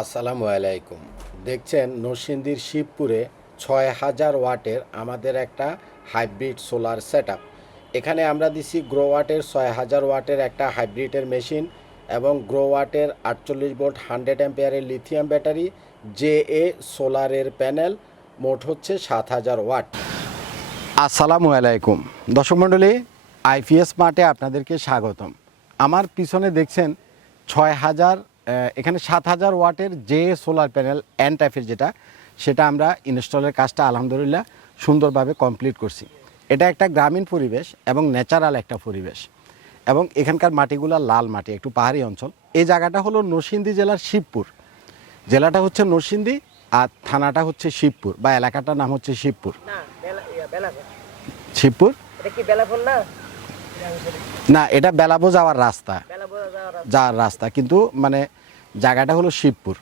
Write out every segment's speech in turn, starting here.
আসসালামু আলাইকুম। দেখছেন নরসিংদীর শিবপুরে ৬,০০০ ওয়াটের আমাদের একটা হাইব্রিড সোলার সেটআপ। এখানে আমরা দিছি গ্রোওয়াটের ৬,০০০ ওয়াটের একটা হাইব্রিডের মেশিন এবং গ্রোওয়াটের ৪৮ ভোল্ট 100 অ্যাম্পিয়ারের লিথিয়াম ব্যাটারি, জে সোলারের প্যানেল, মোট হচ্ছে ৭,০০০ ওয়াট। আসসালামু আলাইকুম দর্শক মণ্ডলী, আইপিএস মার্টে আপনাদেরকে স্বাগতম। আমার পিছনে দেখছেন ৬,০০০ এখানে ৭,০০০ ওয়াটের যে সোলার প্যানেল এন টাইপের সেটা আমরা ইনস্টলের কাজটা আলহামদুলিল্লাহ সুন্দরভাবে কমপ্লিট করছি। এটা একটা গ্রামীণ পরিবেশ এবং ন্যাচারাল একটা পরিবেশ, এবং এখানকার মাটিগুলো লাল মাটি, একটু পাহাড়ি অঞ্চল। এই জায়গাটা হলো নরসিংদী জেলার শিবপুর। জেলাটা হচ্ছে নরসিংদী আর থানাটা হচ্ছে শিবপুর, বা এলাকাটার নাম হচ্ছে শিবপুর। শিবপুর না, এটা বেলাবো যাওয়ার রাস্তা, কিন্তু মানে জায়গাটা হলো শিবপুর।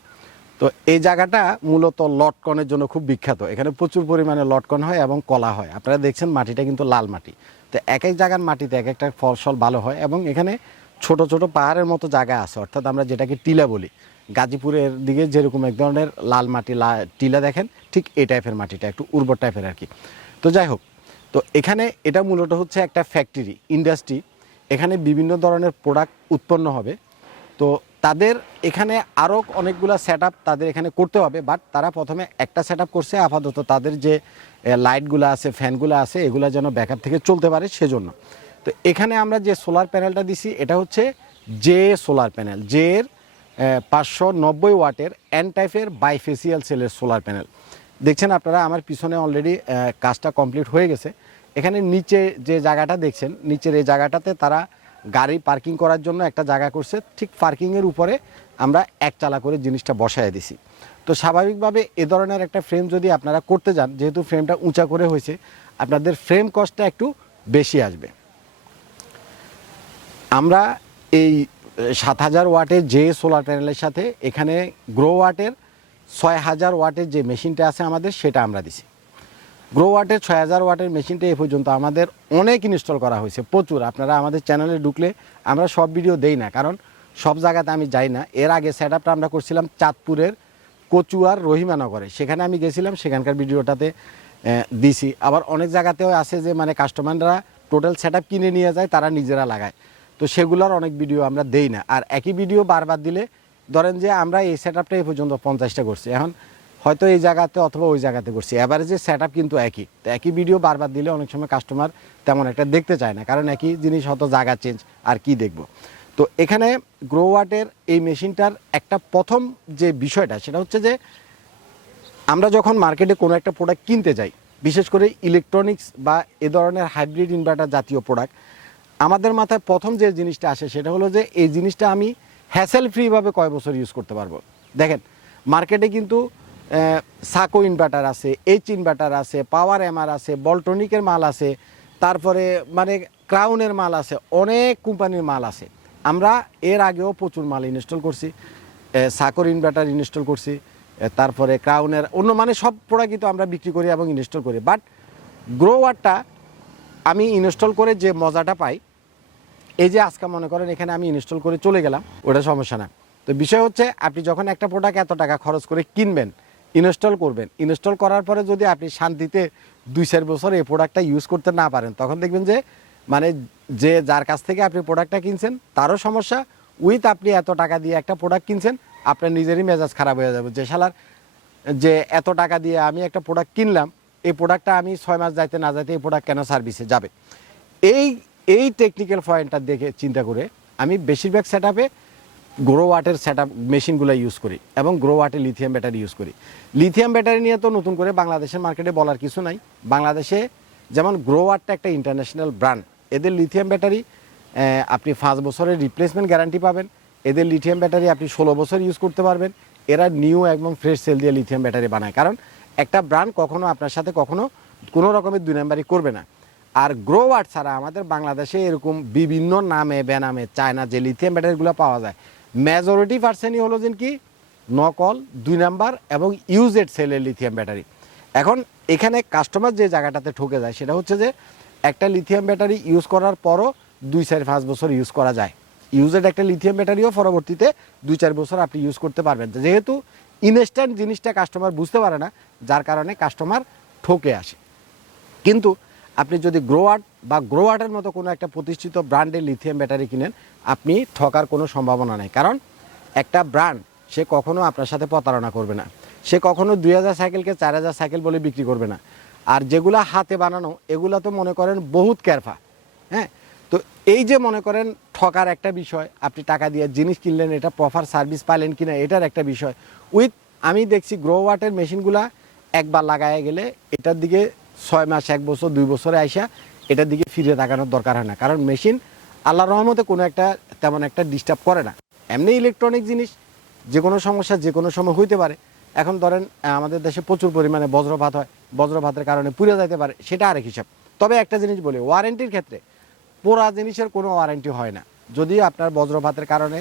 তো এই জায়গাটা মূলত লটকনের জন্য খুব বিখ্যাত। এখানে প্রচুর পরিমাণে লটকন হয় এবং কলা হয়। আপনারা দেখছেন মাটিটা কিন্তু লাল মাটি। তো এক এক জায়গার মাটিতে এক একটা ফসল ভালো হয়, এবং এখানে ছোট ছোট পাহাড়ের মতো জায়গা আছে, অর্থাৎ আমরা যেটাকে টিলা বলি। গাজীপুরের দিকে যেরকম এক ধরনের লাল মাটি টিলা দেখেন, ঠিক এই টাইপের মাটিটা একটু উর্বর টাইপের আর কি। তো যাই হোক, তো এখানে এটা মূলত হচ্ছে একটা ফ্যাক্টরি, ইন্ডাস্ট্রি। এখানে বিভিন্ন ধরনের প্রোডাক্ট উৎপন্ন হবে। তো তাদের এখানে আরও অনেকগুলো সেট তাদের এখানে করতে হবে, বাট তারা প্রথমে একটা সেট করছে আপাতত। তাদের যে লাইটগুলো আছে, ফ্যানগুলো আছে, এগুলো যেন ব্যাকআপ থেকে চলতে পারে সেজন্য। তো এখানে আমরা যে সোলার প্যানেলটা দিছি, এটা হচ্ছে জে সোলার প্যানেল, জে এর ৫৯০ ওয়াটের এন টাইপের বাইফেসিয়াল সেলের সোলার প্যানেল। দেখছেন আপনারা আমার পিছনে অলরেডি কাজটা কমপ্লিট হয়ে গেছে। এখানে নিচে যে জায়গাটা দেখছেন, নিচের এই জায়গাটাতে তারা গাড়ি পার্কিং করার জন্য একটা জায়গা করছে। ঠিক পার্কিংয়ের উপরে আমরা একচালা করে জিনিসটা বসায় দিছি। তো স্বাভাবিকভাবে এ ধরনের একটা ফ্রেম যদি আপনারা করতে যান, যেহেতু ফ্রেমটা উঁচা করে হয়েছে, আপনাদের ফ্রেম কস্টটা একটু বেশি আসবে। আমরা এই ৭,০০০ ওয়াটের যে সোলার প্যানেলের সাথে এখানে গ্রোওয়াটের ৬,০০০ ওয়াটের যে মেশিনটা আছে আমাদের, সেটা আমরা দিছি। গ্রোওয়াটের ৬,০০০ ওয়াটের মেশিনটা এ পর্যন্ত আমাদের অনেক ইনস্টল করা হয়েছে, প্রচুর। আপনারা আমাদের চ্যানেলে ঢুকলে আমরা সব ভিডিও দেই না, কারণ সব জায়গাতে আমি যাই না। এর আগে সেট আপটা আমরা করছিলাম চাঁদপুরের কচুয়ার রহিমানগরে, সেখানে আমি গেছিলাম, সেখানকার ভিডিওটাতে দিছি। আবার অনেক জায়গাতেও আছে যে মানে কাস্টমাররা টোটাল সেট আপ কিনে নিয়ে যায়, তারা নিজেরা লাগায়। তো সেগুলোর অনেক ভিডিও আমরা দেই না। আর একই ভিডিও বারবার দিলে, ধরেন যে আমরা এই সেট আপটা এই পর্যন্ত 50টা করছি, এখন হয়তো এই জায়গাতে অথবা ওই জায়গাতে করছি, অ্যাভারেজের সেট আপ কিন্তু একই। তো একই ভিডিও বারবার দিলে অনেক সময় কাস্টমার তেমন একটা দেখতে চায় না, কারণ একই জিনিস হয়তো জায়গা চেঞ্জ, আর কি দেখব। তো এখানে গ্রোওয়াটের এই মেশিনটার একটা প্রথম যে বিষয়টা, সেটা হচ্ছে যে আমরা যখন মার্কেটে কোনো একটা প্রোডাক্ট কিনতে যাই, বিশেষ করে ইলেকট্রনিক্স বা এ ধরনের হাইব্রিড ইনভার্টার জাতীয় প্রোডাক্ট, আমাদের মাথায় প্রথম যে জিনিসটা আসে সেটা হলো যে এই জিনিসটা আমি হ্যাসেল ফ্রিভাবে কয় বছর ইউজ করতে পারবো। দেখেন, মার্কেটে কিন্তু সাকো ইনভার্টার আছে, এইচ ইনভার্টার আছে, পাওয়ার এমআর আছে, বলটনিকের মাল আছে, তারপরে মানে ক্রাউনের মাল আছে, অনেক কোম্পানির মাল আছে। আমরা এর আগেও প্রচুর মাল ইনস্টল করছি, সাকোর ইনভার্টার ইনস্টল করছি, তারপরে ক্রাউনের অন্য মানে সব প্রোডাক্টই তো আমরা বিক্রি করি এবং ইনস্টল করি। বাট গ্রোওয়ারটা আমি ইনস্টল করে যে মজাটা পাই, এই যে আজকে মনে করেন এখানে আমি ইনস্টল করে চলে গেলাম, ওটা সমস্যা না। তো বিষয় হচ্ছে, আপনি যখন একটা প্রোডাক্ট এত টাকা খরচ করে কিনবেন, ইনস্টল করবেন, ইনস্টল করার পরে যদি আপনি শান্তিতে 2-4 বছর এই প্রোডাক্টটা ইউজ করতে না পারেন, তখন দেখবেন যে মানে যে যার কাছ থেকে আপনি প্রোডাক্টটা কিনছেন তারও সমস্যা, উইথ আপনি এত টাকা দিয়ে একটা প্রোডাক্ট কিনছেন, আপনার নিজেরই মেজাজ খারাপ হয়ে যাবে যে শালার, যে এত টাকা দিয়ে আমি একটা প্রোডাক্ট কিনলাম, এই প্রোডাক্টটা আমি 6 মাস যাইতে না যাইতে এই প্রোডাক্ট কেন সার্ভিসে যাবে। এই টেকনিক্যাল পয়েন্টটা দেখে চিন্তা করে আমি বেশিরভাগ সেট আপে গ্রোওয়াটের সেট আপ মেশিনগুলো ইউজ করি, এবং গ্রোওয়াটের লিথিয়াম ব্যাটারি ইউজ করি। লিথিয়াম ব্যাটারি নিয়ে তো নতুন করে বাংলাদেশের মার্কেটে বলার কিছু নাই। বাংলাদেশে যেমন গ্রোওয়াটটা একটা ইন্টারন্যাশনাল ব্র্যান্ড, এদের লিথিয়াম ব্যাটারি আপনি 5 বছরের রিপ্লেসমেন্ট গ্যারান্টি পাবেন। এদের লিথিয়াম ব্যাটারি আপনি 16 বছর ইউজ করতে পারবেন। এরা নিউ একদম ফ্রেশ সেল দিয়ে লিথিয়াম ব্যাটারি বানায়, কারণ একটা ব্র্যান্ড কখনো আপনার সাথে কখনো কোনো রকমের 2 নাম্বারই করবে না। আর গ্রোওয়াট ছাড়া আমাদের বাংলাদেশে এরকম বিভিন্ন নামে বেনামে চায়না যে লিথিয়াম ব্যাটারিগুলো পাওয়া যায়, মেজরিটি পার্সেন্টই হলো যে কি নকল, 2 নাম্বার এবং ইউজেড সেলের লিথিয়াম ব্যাটারি। এখন এখানে কাস্টমার যে জায়গাটাতে ঠকে যায় সেটা হচ্ছে যে একটা লিথিয়াম ব্যাটারি ইউজ করার পরও 2-4-5 বছর ইউজ করা যায়, ইউজেড একটা লিথিয়াম ব্যাটারিও পরবর্তীতে 2-4 বছর আপনি ইউজ করতে পারবেন, যেহেতু ইনস্ট্যান্ট জিনিসটা কাস্টমার বুঝতে পারে না, যার কারণে কাস্টমার ঠকে আসে। কিন্তু আপনি যদি গ্রোয়ার্টের মতো কোনো একটা প্রতিষ্ঠিত ব্র্যান্ডের লিথিয়াম ব্যাটারি কিনেন, আপনি ঠকার কোনো সম্ভাবনা নেই। কারণ একটা ব্র্যান্ড সে কখনো আপনার সাথে প্রতারণা করবে না, সে কখনো 2000 সাইকেলকে 4000 সাইকেল বলে বিক্রি করবে না। আর যেগুলা হাতে বানানো এগুলা তো মনে করেন বহুত ক্যারফা। হ্যাঁ, তো এই যে মনে করেন ঠকার একটা বিষয়, আপনি টাকা দিয়ে জিনিস কিনলেন, এটা প্রপার সার্ভিস পাইলেন কিনা এটার একটা বিষয়। আমি দেখছি গ্রোওয়াটের মেশিনগুলা একবার লাগায় গেলে এটার দিকে 6 মাস 1 বছর 2 বছরে আইসা এটার দিকে ফিরে তাকানোর দরকার হয় না, কারণ মেশিন আল্লাহর রহমতে কোনো একটা তেমন একটা ডিস্টার্ব করে না। এমনি ইলেকট্রনিক জিনিস যে কোনো সমস্যা যে কোনো সময় হইতে পারে। এখন ধরেন আমাদের দেশে প্রচুর পরিমাণে বজ্রপাত হয়, বজ্রপাতের কারণে পুড়ে যাইতে পারে, সেটা আরেক হিসাব। তবে একটা জিনিস বলি, ওয়ারেন্টির ক্ষেত্রে পোড়া জিনিসের কোনো ওয়ারেন্টি হয় না। যদি আপনার বজ্রপাতের কারণে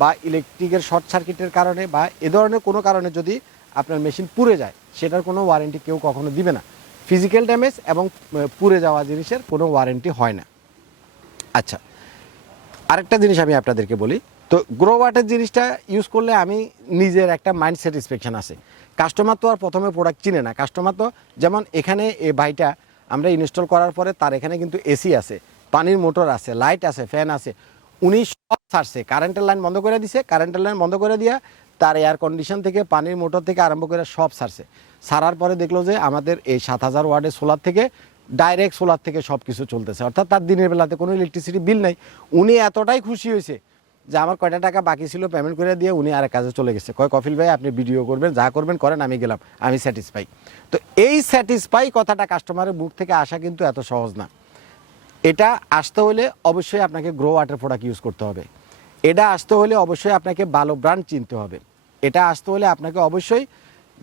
বা ইলেকট্রিকের শর্ট সার্কিটের কারণে বা এ ধরনের কোনো কারণে যদি আপনার মেশিন পুড়ে যায়, সেটার কোনো ওয়ারেন্টি কেউ কখনো দিবে না। ফিজিক্যাল ড্যামেজ এবং পুড়ে যাওয়া জিনিসের কোনো ওয়ারেন্টি হয় না। আচ্ছা, আরেকটা জিনিস আমি আপনাদেরকে বলি, তো গ্রোওয়াটের জিনিসটা ইউজ করলে আমি নিজের একটা মাইন্ড স্যাটিসফ্যাকশন আছে। কাস্টমার তো আর প্রথমে প্রোডাক্ট চিনে না, কাস্টমার তো যেমন এখানে এই ভাইটা আমরা ইনস্টল করার পরে তার এখানে কিন্তু এসি আছে, পানির মোটর আছে, লাইট আছে, ফ্যান আছে, উনি সব ছাড়ছে। কারেন্টের লাইন বন্ধ করে দিছে, কারেন্টের লাইন বন্ধ করে দিয়া তার এয়ার কন্ডিশন থেকে পানির মোটর থেকে আরম্ভ করে সব ছাড়ছে। ছাড়ার পরে দেখলো যে আমাদের এই 7000 ওয়াটের সোলার থেকে ডাইরেক্ট সোলার থেকে সব কিছু চলতেছে, অর্থাৎ তার দিনের বেলাতে কোনো ইলেকট্রিসিটি বিল নাই। উনি এতটাই খুশি হয়েছে যে আমার কয়টা টাকা বাকি ছিল পেমেন্ট করে দিয়ে উনি আরেক কাজে চলে গেছে। কয় কফিল ভাই আপনি ভিডিও করবেন, যা করবেন করেন, আমি গেলাম, আমি স্যাটিসফাই। তো এই স্যাটিসফাই কথাটা কাস্টমারের মুখ থেকে আসা কিন্তু এত সহজ না। এটা আসতে হলে অবশ্যই আপনাকে গ্রোওয়াটের প্রোডাক্ট ইউজ করতে হবে। এটা আসতে হলে অবশ্যই আপনাকে ভালো ব্র্যান্ড চিনতে হবে। এটা আসতে হলে আপনাকে অবশ্যই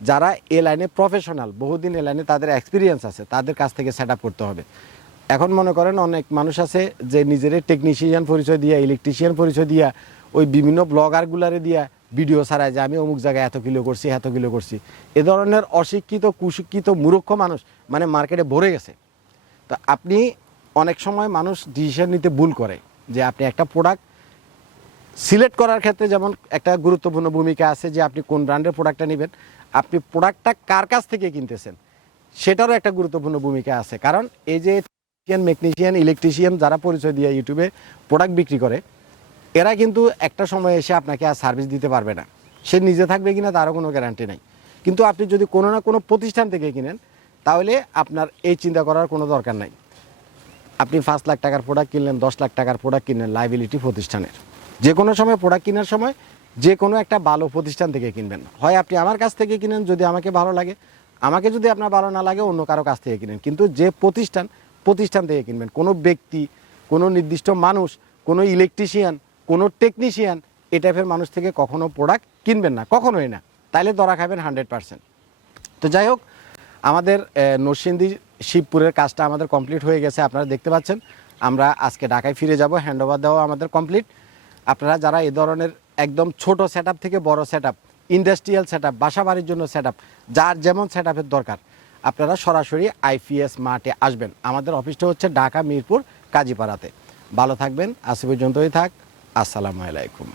যারা এ লাইনে প্রফেশনাল, বহুদিন এ লাইনে তাদের এক্সপিরিয়েন্স আছে, তাদের কাছ থেকে সেট আপ করতে হবে। এখন মনে করেন অনেক মানুষ আছে যে নিজের টেকনিশিয়ান পরিচয় দিয়া, ইলেকট্রিশিয়ান পরিচয় দিয়া, ওই বিভিন্ন ব্লগারগুলারে দিয়া ভিডিও ছাড়ায় যে আমি অমুক জায়গায় এত কিলো করছি, এত কিলো করছি। এ ধরনের অশিক্ষিত, কুশিক্ষিত, মূর্খ মানুষ মানে মার্কেটে ভরে গেছে। তো আপনি অনেক সময় মানুষ ডিসিশন নিতে ভুল করে, যে আপনি একটা প্রোডাক্ট সিলেক্ট করার ক্ষেত্রে যেমন একটা গুরুত্বপূর্ণ ভূমিকা আছে যে আপনি কোন ব্র্যান্ডের প্রোডাক্টটা নেবেন, আপনি প্রোডাক্টটা কার কাছ থেকে কিনতেছেন সেটারও একটা গুরুত্বপূর্ণ ভূমিকা আছে। কারণ এই যে মেকনিশিয়ান, ইলেকট্রিশিয়ান যারা পরিচয় দিয়ে ইউটিউবে প্রোডাক্ট বিক্রি করে, এরা কিন্তু একটা সময় এসে আপনাকে আর সার্ভিস দিতে পারবে না। সে নিজে থাকবে কিনা তারও কোনো গ্যারান্টি নাই। কিন্তু আপনি যদি কোনো না কোনো প্রতিষ্ঠান থেকে কিনেন, তাহলে আপনার এই চিন্তা করার কোনো দরকার নাই। আপনি 5 লাখ টাকার প্রোডাক্ট কিনলেন, 10 লাখ টাকার প্রোডাক্ট কিনলেন, লাইবিলিটি প্রতিষ্ঠানের। যে কোনো সময় প্রোডাক্ট কেনার সময় যে কোনো একটা ভালো প্রতিষ্ঠান থেকে কিনবেন। হয় আপনি আমার কাছ থেকে কিনেন যদি আমাকে ভালো লাগে, আমাকে যদি আপনার ভালো না লাগে অন্য কারো কাছ থেকে কিনেন, কিন্তু যে প্রতিষ্ঠান থেকে কিনবেন। কোনো ব্যক্তি, কোনো নির্দিষ্ট মানুষ, কোনো ইলেকট্রিশিয়ান, কোনো টেকনিশিয়ান এই টাইপের মানুষ থেকে কখনো প্রোডাক্ট কিনবেন না, কখনোই না। তাইলে ধরা খাবেন 100%। তো যাই হোক, আমাদের নরসিংদী শিবপুরের কাজটা আমাদের কমপ্লিট হয়ে গেছে, আপনারা দেখতে পাচ্ছেন। আমরা আজকে ঢাকায় ফিরে যাব, হ্যান্ডওভার দেওয়া আমাদের কমপ্লিট। আপনারা যারা এই ধরনের একদম ছোট সেটআপ থেকে বড় সেটআপ, ইন্ডাস্ট্রিয়াল সেটআপ, বাসা বাড়ির জন্য সেটআপ, যার যেমন সেটআপের দরকার, আপনারা সরাসরি আইপিএস মার্টে আসবেন। আমাদের অফিসটা হচ্ছে ঢাকা মিরপুর কাজীপাড়াতে। ভালো থাকবেন, আজ পর্যন্তই থাক। আসসালামু আলাইকুম।